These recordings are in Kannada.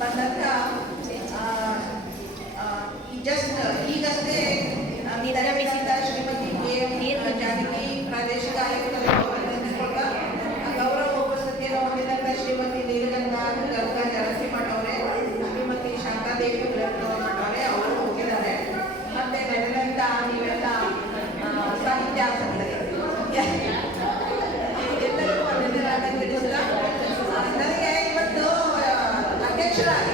ಬಂದಂತ ಈಗಷ್ಟೇ ನಿಧನರಾದ ಶ್ರೀಮತಿ ಕೆ ಜಾನಕಿ ಪ್ರಾದೇಶಿಕ ಆಯುಕ್ತರ ಗೌರವ ಉಪಸ್ಥಿತಿಯನ್ನು ಹೊಂದಿದಂತ ಶ್ರೀಮತಿ ನೀಲಗಂಗಾ ನರಸಿಂಹಮಠ ಅವರೇ, ಶ್ರೀಮತಿ ಶಾಂತಾದೇವಿ ಮಠ ಅವರೇ ಅವರು ಹೋಗಿದ್ದಾರೆ. ಮತ್ತೆ ನಡೆದಂತ ನೀವೆಲ್ಲ ಸಾಹಿತ್ಯ ಆಸಕ್ತರೆ ಎಲ್ಲರಿಗೂ ಧನ್ಯವಾದ ತಿಳಿಸುತ್ತಾ ನನಗೆ ಇವತ್ತು ಅಧ್ಯಕ್ಷರಾಗಿ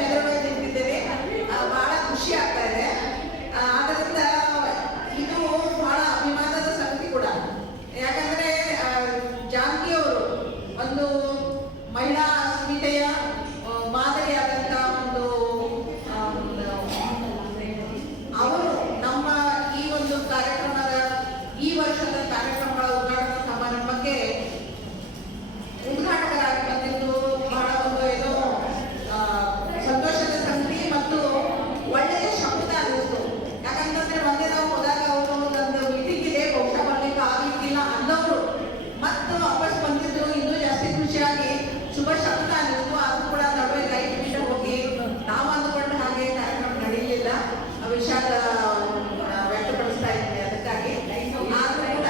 ಮೆರವಣಿಗೆ ನಿಂತಿದ್ದೇವೆ. ಬಹಳ ಖುಷಿ ಆಗ್ತಾ ಇದೆ. ಆದ್ದರಿಂದ ಇದು ಬಹಳ ಅಭಿಮಾನದ ಸಂಗತಿ ಕೂಡ. ಯಾಕಂದ್ರೆ ಜಾನಕಿಯವರು ಒಂದು ಮಹಿಳಾ ಅಸ್ಮಿತೆಯ ಮಾದರಿಯಾದಂಥ ಒಂದು ಅವರು ನಮ್ಮ ಈ ಒಂದು ಕಾರ್ಯಕ್ರಮದ ಈ ವರ್ಷದ ಕಾರ್ಯಕ್ರಮಗಳ ಉದ್ಘಾಟನಾ ಸಮಾರಂಭಕ್ಕೆ ಉದ್ಘಾಟಕರಾಗಿ ಬಂದಿದ್ದು ಬಹಳ ಒಂದು ಏನೋ ಸಂತೋಷದ ಸಂಗತಿ ಮತ್ತು ಒಳ್ಳೆಯ ಶಬ್ದ ಅನ್ನಿಸ್ತು. ಯಾಕಂತಂದ್ರೆ ಮೊನ್ನೆ ನಾವು ಹೋದಾಗ ಅವರು ಒಂದು ಮೀಟಿಂಗ್ ಇದೆ, ಬಹುಶಃ ಬರ್ಲಿಕ್ಕೆ ಆಗ್ಲಿಕ್ಕಿಲ್ಲ ಅನ್ನೋರು ಮತ್ತು ವಾಪಸ್ ಬಂದಿದ್ರು. ಇನ್ನೂ ಜಾಸ್ತಿ ಖುಷಿಯಾಗಿ ಶುಭ ಶಬ್ದ ಅನ್ನಿಸ್ತು. ಅದು ಕೂಡ ನಡುವೆ ಲೈಟ್ ಬಿಟ್ಟು ಹೋಗಿ ನಾವು ಅಂದುಕೊಂಡ ಹಾಗೆ ಕಾರ್ಯಕ್ರಮ ನಡೆಯಲಿಲ್ಲ. ವಿಷಾದ ವ್ಯಕ್ತಪಡಿಸ್ತಾ ಇದ್ದೀನಿ. ಅದಕ್ಕಾಗಿ ಆದರೂ ಕೂಡ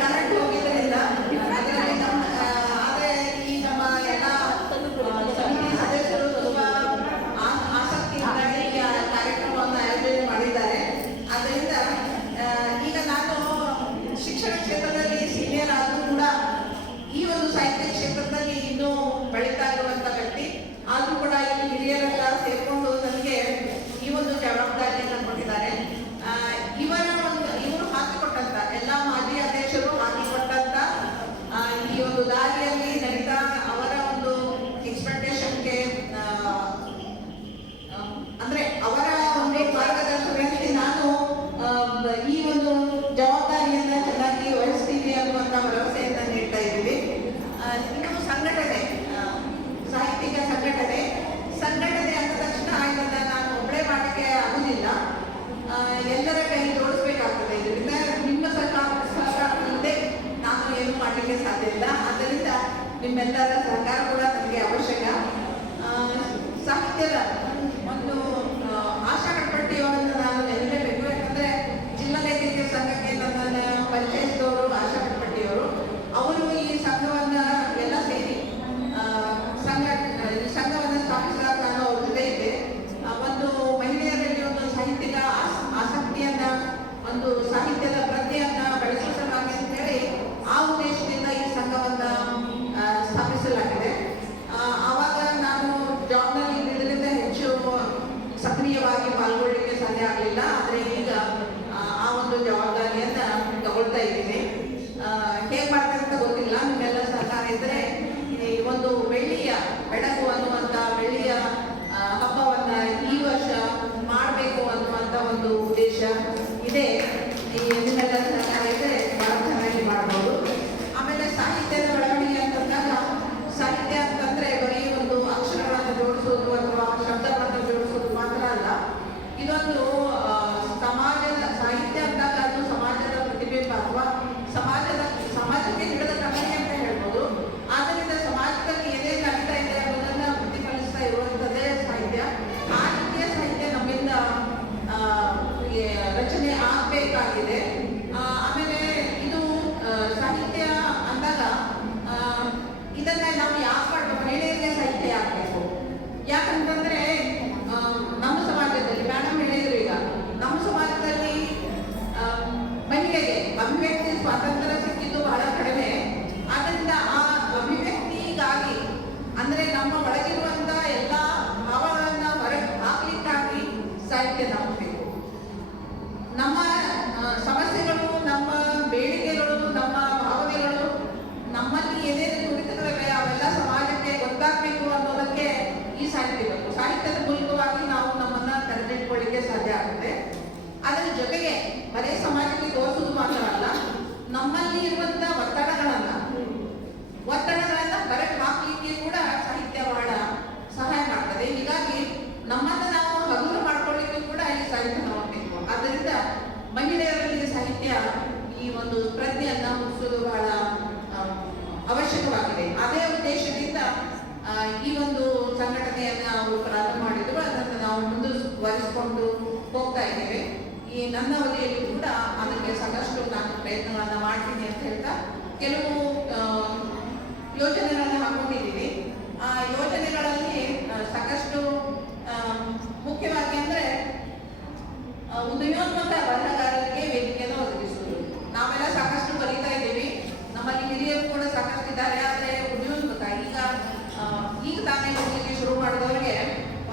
ಕರೆಂಟ್ ಹೋಗಿದ್ದರಿಂದ ಆದರೆ ಈ ನಮ್ಮ ಎಲ್ಲ ಸಮಿತಿ ಸದಸ್ಯರು ತುಂಬಾ ಆಸಕ್ತಿಯಿಂದ ಈ ಕಾರ್ಯಕ್ರಮವನ್ನು ಆಯೋಜನೆ ಮಾಡಿದ್ದಾರೆ. ಆದ್ದರಿಂದ ಈಗ ನಾನು ಶಿಕ್ಷಣ ಕ್ಷೇತ್ರದಲ್ಲಿ ಸೀನಿಯರ್ ಆದರೂ ಕೂಡ ಈ ಒಂದು ಸಾಹಿತ್ಯ ಕ್ಷೇತ್ರದಲ್ಲಿ ಇನ್ನೂ ಬೆಳೀತಾ ಇರುವಂತ ವ್ಯಕ್ತಿ ಆದರೂ ಕೂಡ ಇಲ್ಲಿ ಹಿರಿಯರೆಲ್ಲ ಸೇರ್ಕೊಂಡು ನನಗೆ ಈ ಒಂದು ಜವಾಬ್ದಾರಿಯನ್ನು ಕೊಟ್ಟಿದ್ದಾರೆ. ಇವರು ಹಾಕಿಕೊಟ್ಟಂತ ಎಲ್ಲ ಮಾಜಿ ಅಧ್ಯಕ್ಷರು ಹಾಕಿಕೊಟ್ಟಂತ ಈ ಒಂದು ದಾರಿಯಲ್ಲಿ ನಡೀತಾ ಅವರ ಒಂದು ಎಕ್ಸ್ಪೆಕ್ಟೇಷನ್ಗೆ ಅಂದ್ರೆ ಅವರ ಒಂದು ಮಾರ್ಗದರ್ಶನದಲ್ಲಿ ನಾನು ಈ ಒಂದು ಜವಾಬ್ದಾರಿಯನ್ನ ಚೆನ್ನಾಗಿ ವಹಿಸ್ತೀನಿ ಅನ್ನುವಂತ ಭರವಸೆಯನ್ನ ನೀಡ್ತಾ ಇದ್ದೀವಿ. ಇನ್ನು ಸಂಘಟನೆ, ಸಾಹಿತ್ಯಿಕ ಸಂಘಟನೆ ಅಂದ ತಕ್ಷಣ ಇದನ್ನ ನಾನು ಒಬ್ಬಳೇ ಮಾಡಕ್ಕೆ ಆಗುದಿಲ್ಲ. ಎಲ್ಲರ ಕೈ ಜೋಡಿಸ್ಬೇಕಾಗ್ತದೆ. ಇದರಿಂದ ನಿಮ್ಮ ಸಹಕಾರವಿಲ್ಲದೆ ನಾನು ಏನು ಮಾಡಲಿಕ್ಕೆ ಸಾಧ್ಯ ಇಲ್ಲ. ಆದ್ದರಿಂದ ನಿಮ್ಮೆಲ್ಲರ ಸಹಕಾರ ಕೂಡ ನನಗೆ ಅವಶ್ಯಕ. ಸಾಹಿತ್ಯದ ಒಂದು ಆಶಾ ಕಟ್ಪಟ್ಟಿಯವರನ್ನು ನಾನು ನೆನಪೇಬೇಕು. ಯಾಕಂದ್ರೆ ಜಿಲ್ಲಾ ಲೇಖಕಿಯರ ಸಂಘಕ್ಕೆ ನನ್ನನ್ನು ಪರಿಚಯಿಸಿದವರು ಆಶಾ ಕಟ್ಪಟ್ಟಿಯವರು. ಅವರು ಈ ಸಂಘವನ್ನ ಎಲ್ಲ ಸೇರಿ ಸಂಘವನ್ನು ಸ್ಥಾಪಿಸಿದಾಗ ನಾನು ಅವ್ರ ಜೊತೆ ಇದ್ದೆ. ಒಂದು ಮಹಿಳೆಯರಲ್ಲಿ ಒಂದು ಸಾಹಿತ್ಯಿಕ ಆಸಕ್ತಿಯನ್ನ, ಒಂದು ಸಾಹಿತ್ಯದ ಪ್ರಜ್ಞೆಯನ್ನ ಬೆಳೆಸುವ ಸಲುವಾಗಿ ಅಂತ ಹೇಳಿ ಆ ಉದ್ದೇಶದಿಂದ ಈ ಸಂಘವನ್ನ ಸ್ಥಾಪಿಸಲಾಗಿದೆ. ಆವಾಗ ನಾನು ಜಾಬ್ನಲ್ಲಿ ಇದ್ರಿಂದ ಹೆಚ್ಚು ಸಕ್ರಿಯವಾಗಿ ಪಾಲ್ಗೊಳ್ಳಲಿಕ್ಕೆ ಸಾಧ್ಯ ಆಗಲಿಲ್ಲ. ಆದರೆ ಈಗ ಆ ಒಂದು ಜವಾಬ್ದಾರಿಯನ್ನ ತಗೊಳ್ತಾ ಇದ್ದೀನಿ. ಹೇಗೆ ಮಾಡ್ತಾರೆ ಅಂತ ಗೊತ್ತಿಲ್ಲ. ನಿಮ್ಮೆಲ್ಲ ಸಹಕಾರ ಇದ್ರೆ ಈ ಒಂದು ಬೆಳ್ಳಿಯ ಬೆಳಗು ಅನ್ನುವಂಥ ಬೆಳ್ಳಿಯ ಹಬ್ಬವನ್ನ ಈ ವರ್ಷ ಮಾಡಬೇಕು ಅನ್ನುವಂಥ ಒಂದು ಉದ್ದೇಶ ಇದೆ. ಈ ನಿಮ್ಮೆಲ್ಲ ಸಹಕಾರ ಇದ್ರೆ ಬಹಳ ಚೆನ್ನಾಗಿ ಮಾಡ್ಬೋದು. ಆಮೇಲೆ ಸಾಹಿತ್ಯದ ಬೆಳವಣಿಗೆ ಅಂತಂದಾಗ, ಸಾಹಿತ್ಯ ಅಂತಂದ್ರೆ ಬರೀ ಒಂದು ಅಕ್ಷರಗಳನ್ನು ಜೋಡಿಸೋದು ಅಥವಾ ಶಬ್ದಗಳನ್ನು ಜೋಡಿಸೋದು ಮಾತ್ರ ಅಲ್ಲ. ಇದೊಂದು ಸಮಾಜದ ಸಾಹಿತ್ಯ ಅಂದಾಗ ಅದು ಸಮಾಜದ ಪ್ರತಿಬಿಂಬ ಅಥವಾ ಸಮಾಜಕ್ಕೆ ಹಿಡಿದ ಕಥೆ ಅಂತ ಹೇಳ್ಬೋದು. ಆದ್ದರಿಂದ ಸಮಾಜದಲ್ಲಿ ಏನೇನು ನಡೀತಾ ಇದೆ ಅನ್ನೋದನ್ನ ಪ್ರತಿಫಲಿಸ್ತಾ ಇರುವಂಥದ್ದೇ ಸಾಹಿತ್ಯ. ಆ ರೀತಿಯ ಸಾಹಿತ್ಯ ನಮ್ಮಿಂದ ರಚನೆ ಆಗಬೇಕಾಗಿದೆ. ಆಮೇಲೆ ಇದು ಸಾಹಿತ್ಯ ಅಂದಾಗ ಇದನ್ನ ನಾವು ಯಾಕೆ ಮಾಡಬೇಕು, ಮಹಿಳೆಯರಿಗೆ ಸಾಹಿತ್ಯ ಆಗಬೇಕು. ಯಾಕಂತಂದ್ರೆ ನಮ್ಮ ಸಮಾಜದಲ್ಲಿ ಮೇಡಮ್ ಹೇಳಿದ್ರು, ಈಗ ನಮ್ಮ ಸಮಾಜದಲ್ಲಿ ಮಹಿಳೆಗೆ ಅಭಿವ್ಯಕ್ತಿ ಸ್ವಾತಂತ್ರ್ಯ ಸಿಕ್ಕಿದ್ದು ಬಹಳ ಕಡಿಮೆ. ಆದ್ದರಿಂದ ಆ ಅಭಿವ್ಯಕ್ತಿಗಾಗಿ ಅಂದ್ರೆ ನಮ್ಮ ಒಳಗಿರುವಂತ ಎಲ್ಲ ಭಾವಗಳನ್ನ ಹೊರಗೆ ಹಾಕ್ಲಿಕ್ಕಾಗಿ ಸಾಹಿತ್ಯ ನಮ್ಮಬೇಕು. ನಮ್ಮ ಸಮಸ್ಯೆಗಳು, ನಮ್ಮ ಬೇಡಿಕೆಗಳು, ನಮ್ಮ ಭಾವನೆಗಳು, ನಮ್ಮಲ್ಲಿ ಏನೇನು ತುಡಿತಗಳಿವೆ ಅವೆಲ್ಲ ಸಮಾಜಕ್ಕೆ ಗೊತ್ತಾಗಬೇಕು ಅನ್ನೋದಕ್ಕೆ ಈ ಸಾಹಿತ್ಯ ಬೇಕು. ಸಾಹಿತ್ಯದ ಮೂಲಕವಾಗಿ ನಾವು ನಮ್ಮನ್ನ ತೆರೆದಿಟ್ಕೊಳ್ಳಿಕ್ಕೆ ಸಾಧ್ಯ ಆಗುತ್ತೆ. ಅದರ ಜೊತೆಗೆ ಬರೀ ಸಮಾಜಕ್ಕೆ ತೋರಿಸುವುದು ಮಾತ್ರ ಅಲ್ಲ, ನಮ್ಮಲ್ಲಿ ಇರುವಂತ ಒತ್ತಡಗಳನ್ನ ಹೊರಗೆ ಹಾಕ್ಲಿಕ್ಕೆ ಕೂಡ ಸಾಹಿತ್ಯ ಬಹಳ ಸಹಾಯ ಮಾಡ್ತದೆ. ಹೀಗಾಗಿ ನಮ್ಮನ್ನ ನಾವು ಹಗುರು ಮಾಡ್ಕೊಳ್ಳಿಕ್ಕೆ ಕೂಡ ಈ ಸಾಹಿತ್ಯ ನೋಡ್ಬೇಕು. ಆದ್ದರಿಂದ ಮಹಿಳೆಯರಲ್ಲಿ ಸಾಹಿತ್ಯ ಈ ಒಂದು ಪ್ರಜ್ಞೆಯನ್ನ ಮುಗಿಸೋದು ಬಹಳ ಬಳಸಿಕೊಂಡು ಹೋಗ್ತಾ ಇದ್ದೇವೆ. ಈ ನನ್ನ ಅವಧಿಯಲ್ಲಿ ಕೂಡ ಅದಕ್ಕೆ ಸಾಕಷ್ಟು ನಾನು ಪ್ರಯತ್ನಗಳನ್ನು ಮಾಡ್ತೀನಿ ಅಂತ ಹೇಳ್ತಾ ಕೆಲವು ಯೋಜನೆಗಳನ್ನು ಹಾಕೊಂಡಿದ್ದೀವಿ. ಆ ಯೋಜನೆಗಳಲ್ಲಿ ಸಾಕಷ್ಟು ಮುಖ್ಯವಾಗಿ ಅಂದರೆ ಉದಯೋನ್ಮುಖ ಬರಹಗಾರರಿಗೆ ವೇದಿಕೆಯನ್ನು ಒದಗಿಸುವುದು. ನಾವೆಲ್ಲ ಸಾಕಷ್ಟು ಬರೀತಾ ಇದ್ದೀವಿ, ನಮ್ಮಲ್ಲಿ ಹಿರಿಯರು ಕೂಡ ಸಾಕಷ್ಟು ಇದ್ದಾರೆ. ಆದರೆ ಉದಯೋನ್ಮುಖ ಈಗ ತಾನೇ ಓದಲಿಕ್ಕೆ ಶುರು ಮಾಡಿದವರಿಗೆ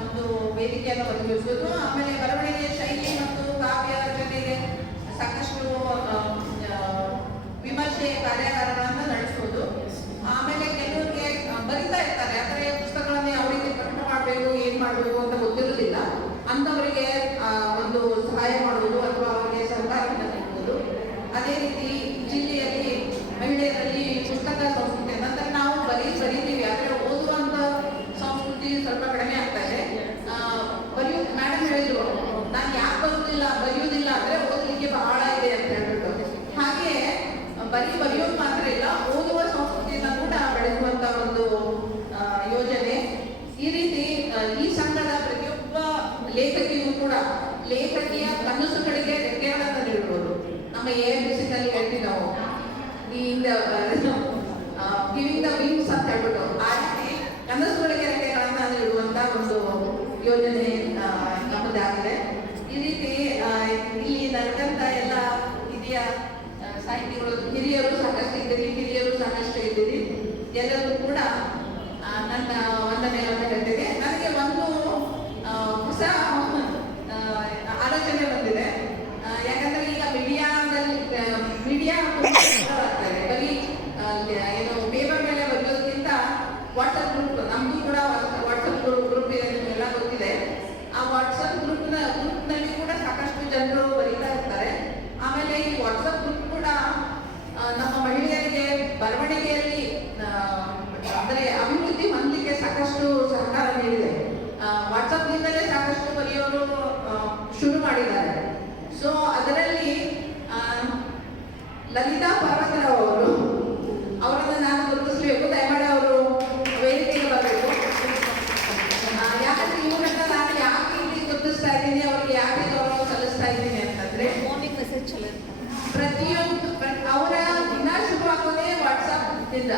ಒಂದು ವೇದಿಕೆಯನ್ನು ಒದಗಿಸುವುದು. ಆಮೇಲೆ ಬರವಣಿಗೆ ಶೈಲಿ ಮತ್ತು ಕಾವ್ಯ ರಚನೆಗೆ ಸಾಕಷ್ಟು ವಿಮರ್ಶೆ ಕಾರ್ಯಾಗಾರಗಳನ್ನು ನಡೆಸುವುದು. ಆಮೇಲೆ ಕೆಲವರಿಗೆ ಬರಿತಾ ಇರ್ತಾರೆ, ಆದರೆ ಪುಸ್ತಕಗಳನ್ನೇ ಅವರಿಗೆ ಪಠಣ ಮಾಡಬೇಕು, ಏನು ಮಾಡಬೇಕು ಅಂತ ಗೊತ್ತಿರೋದಿಲ್ಲ. ಅಂಥವರಿಗೆ ಒಂದು ಸಹಾಯ ಮಾಡುವುದು ಅಥವಾ ಅವರಿಗೆ ಸಹಕಾರವನ್ನು ನೀಡುವುದು. ಅದೇ ರೀತಿ ಜಿಲ್ಲೆಯಲ್ಲಿ ಮಹಿಳೆಯರಲ್ಲಿ ಪುಸ್ತಕ ಸಂಸ್ಕೃತಿ ಅಂದರೆ ನಾವು ಬರೀತೀವಿ, ಆದರೆ ಓದುವಂಥ ಸಂಸ್ಕೃತಿ ಸ್ವಲ್ಪ ಕಡಿಮೆ ಆಗ್ತಾ ಇದೆ. ಮೇಡಮ್ ಹೇಳಿದ್ರು, ನಾನು ಯಾಕೆ ಬರೆಯುವುದಿಲ್ಲ ಅಂದರೆ ಓದಲಿಕ್ಕೆ ಬಹಳ ಇದೆ ಅಂತ ಹೇಳ್ಬಿಟ್ಟು. ಹಾಗೆ ಬರೆಯೋದು ಮಾತ್ರ ಇಲ್ಲ, ಓದುವ ಸಂಸ್ಕೃತಿಯನ್ನು ಕೂಡ ಬೆಳೆಸುವಂತ ಒಂದು ಯೋಜನೆ. ಈ ರೀತಿ ಈ ಸಂಘದ ಪ್ರತಿಯೊಬ್ಬ ಲೇಖಕಿಯೂ ಕೂಡ ಲೇಖಕಿಯ ಕನಸುಗಳಿಗೆ ರೆಕ್ಕೆಗಳನ್ನು ನೀಡುವುದು. ನಮ್ಮ AIBCನಲ್ಲಿ ಹೇಳ್ತೀವಿ ನಾವು ಗಿವಿಂಗ್ ದ ವಿಂಗ್ಸ್ ಅಂತ ಹೇಳ್ಬಿಟ್ಟು, ಆ ರೀತಿ ಕನಸುಗಳಿಗೆ ರೆಕ್ಕೆಗಳನ್ನು ನೀಡುವಂತ ಒಂದು ಯೋಜನೆ ನಮ್ಮದಾಗಿದೆ. ಈ ರೀತಿ ಇಲ್ಲಿ ನಡೆದಂತ ಎಲ್ಲ ಹಿರಿಯ ಸಾಹಿತಿಗಳು, ಹಿರಿಯರು ಸಾಕಷ್ಟು ಇದ್ದೀರಿ. ಎಲ್ಲರೂ ಕೂಡ ನನ್ನ ವಂದನೆಗಳನ್ನು ಹೇಳ್ತೇನೆ. ನನಗೆ ಒಂದು ಹೊಸ ಆಲೋಚನೆ ಬಂದಿದೆ. ಯಾಕಂದ್ರೆ ಈಗ ಮೀಡಿಯಾ ಆಗ್ತದೆ, ಬರೀ ಏನು ಪೇಪರ್ ಮೇಲೆ ಬರೆಯೋದಕ್ಕಿಂತ ವಾಟ್ಸಪ್ ಗ್ರೂಪ್, ನಮಗೂ ಕೂಡ ವಾಟ್ಸಪ್ ಗ್ರೂಪ್ ಇದೆ, ನಿಮಗೆಲ್ಲ ಗೊತ್ತಿದೆ. ಆ ವಾಟ್ಸಪ್ ಗ್ರೂಪ್ನಲ್ಲಿ ಕೂಡ ಸಾಕಷ್ಟು ಜನರು ಬರೀತಾ ಇರ್ತಾರೆ. ಆಮೇಲೆ ಈ ವಾಟ್ಸಪ್ ಗ್ರೂಪ್ ಕೂಡ ನಮ್ಮ ಮಹಿಳೆಯರಿಗೆ ಬರವಣಿಗೆಯಲ್ಲಿ ಅಂದರೆ ಅಭಿವೃದ್ಧಿ ಹೊಂದಲಿಕ್ಕೆ ಸಾಕಷ್ಟು ಸಹಕಾರ ನೀಡಿದೆ. ವಾಟ್ಸಪ್ನಿಂದಲೇ ಸಾಕಷ್ಟು ಬರೆಯೋರು ಶುರು ಮಾಡಿದ್ದಾರೆ. ಸೊ ಅದರಲ್ಲಿ ಲಲಿತಾ ಪರ್ವತರಾವ್ ಅವರನ್ನು ನಾನು ಗುರುತಿಸಬೇಕು. ದಯಮಾಡಿ ಅವರು ವೇದಿಕೆಗೆ ಬರಬೇಕು. ಯಾಕಂದ್ರೆ ಇವರನ್ನ ನಾನು ಯಾಕೆ ಇಲ್ಲಿ ಗುರುತಿಸ್ತಾ ಇದ್ದೀನಿ, ಅವ್ರಿಗೆ ಯಾಕೆ ಗೌರವ ಸಲ್ಲಿಸ್ತಾ ಇದ್ದೀನಿ ಅಂತಂದ್ರೆ, ಪ್ರತಿಯೊಂದು ಅವರ ದಿನ ಶುರುವಾಗೋದೇ ವಾಟ್ಸಪ್ ನಿಂದ.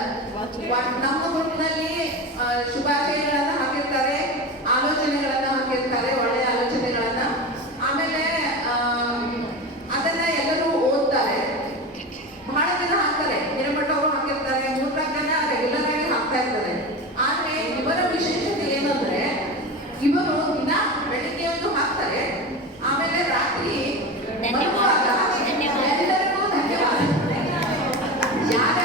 ನಮ್ಮ ಗ್ರೂಪ್ನಲ್ಲಿ ಶುಭಾಶಯಗಳನ್ನ ಹಾಕಿರ್ತಾರೆ, ಆಲೋಚನೆಗಳನ್ನ ಹಾಕಿರ್ತಾರೆ, ಒಳ್ಳೆಯ ಆಲೋಚನೆಗಳನ್ನ. ಆಮೇಲೆ ಅದನ್ನ ಎಲ್ಲರೂ ಓದ್ತಾರೆ. ಬಹಳ ಜನ ಹಾಕ್ತಾರೆ, ಹಿರೇಮಠ ಅವರು ಹಾಕಿರ್ತಾರೆ, 3-4 ಜನ ರೆಗ್ಯುಲರ್ ಆಗಿ ಹಾಕ್ತಾ ಇರ್ತಾರೆ. ಆದ್ರೆ ಇವರ ವಿಶೇಷತೆ ಏನಂದ್ರೆ, ಇವರು ದಿನ ಬೆಳಿಗ್ಗೆ ಒಂದು ಹಾಕ್ತಾರೆ, ಆಮೇಲೆ ರಾತ್ರಿ ಬರುವಾಗ ಎಲ್ಲರಿಗೂ ಧನ್ಯವಾದ. ಯಾರ